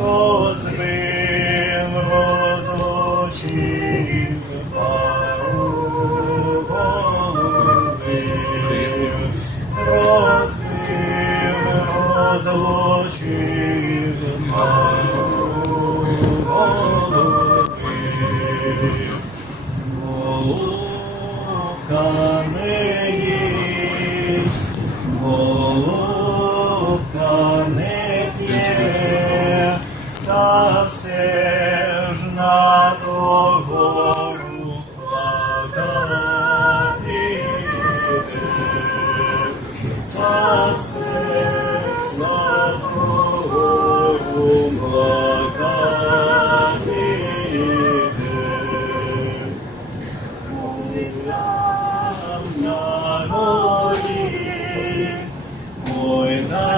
розбив, розлучив, пару голубив, розбив, розлучив, пару голубив. Голубка не їсть, голубка не п'є, та все ж на гору плакати йде. Та все ж на гору плакати йде. Ой, на горі, ой, на